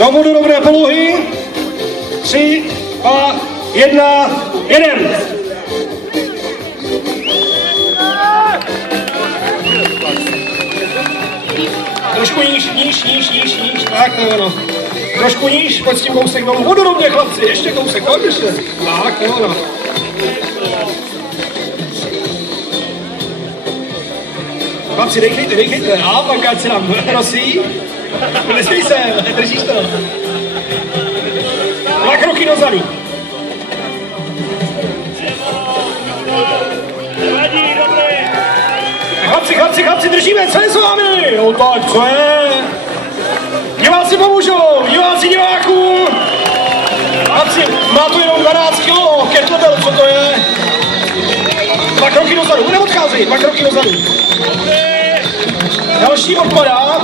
Do vodorovné polohy. 3, 2, 1, jeden. Trošku níž, tak to je ono. Trošku níž, pojď s tím kousek dolů, vodorovně chlapci, ještě kousek, pojď ještě. Tak to je ono. Chlapci, dejchejte, a pak ať se nám nosí. Nesmí se, držíš to. 2 kroky dozadu. Chlapci, držíme, co je s vámi? No tak, co je? Diváci pomůžou, divákům. Chlapci, má to jenom 12 kilo, kettlebell, co to je? 2 kroky dozadu, neodcházej, 2 kroky dozadu. Další odpadá.